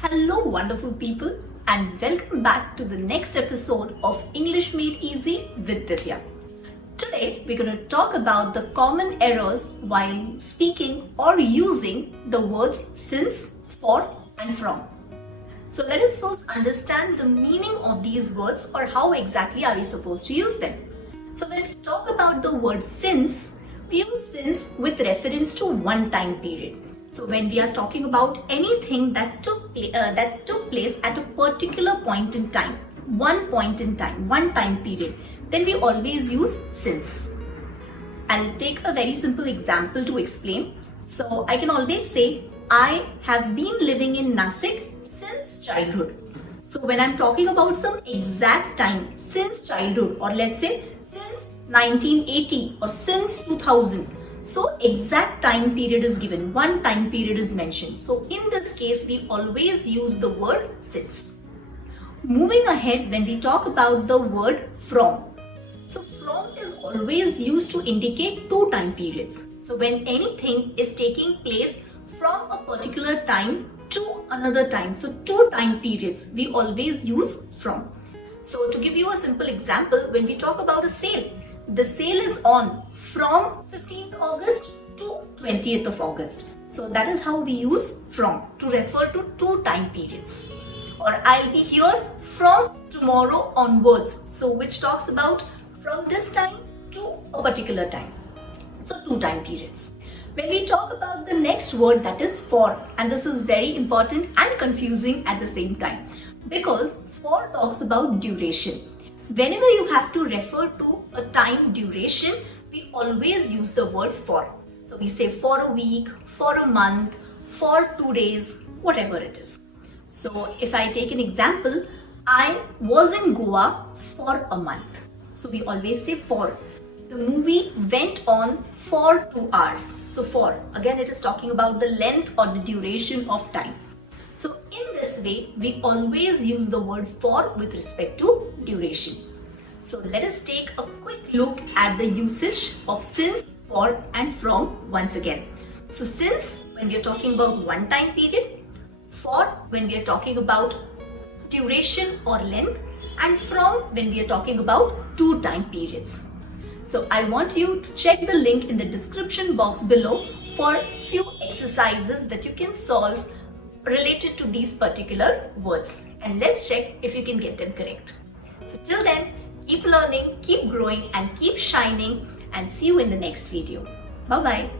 Hello, wonderful people, and welcome back to the next episode of English Made Easy with Divya. Today, we're going to talk about the common errors while speaking or using the words since, for, and from. So, let us first understand the meaning of these words or how exactly are we supposed to use them. So, when we talk about the word since, we use since with reference to one time period. So when we are talking about anything that took place at a particular point in time, one time period, then we always use since. I'll take a very simple example to explain. So I can always say, I have been living in Nasik since childhood. So when I'm talking about some exact time since childhood, or let's say since 1980 or since 2000, so exact time period is given, one time period is mentioned. So in this case, we always use the word since. Moving ahead, when we talk about the word from. So from is always used to indicate two time periods. So when anything is taking place from a particular time to another time, so two time periods, we always use from. So to give you a simple example, when we talk about a sale, the sale is on from 15th August to 20th of August. So that is how we use from to refer to two time periods. Or I'll be here from tomorrow onwards. So which talks about from this time to a particular time. So two time periods. When we talk about the next word, that is for, and this is very important and confusing at the same time, because for talks about duration. Whenever you have to refer to a time duration, we always use the word for. So we say for a week, for a month, for 2 days, whatever it is. So if I take an example, I was in Goa for a month. So we always say for. The movie went on for 2 hours. So for, again it is talking about the length or the duration of time. So in this way, we always use the word for with respect to duration. So let us take a quick look at the usage of since, for and from once again. So since when we are talking about one time period, for when we are talking about duration or length, and from when we are talking about two time periods. So I want you to check the link in the description box below for few exercises that you can solve related to these particular words, and let's check if you can get them correct. So till then, keep learning, keep growing and keep shining, and see you in the next video. Bye bye.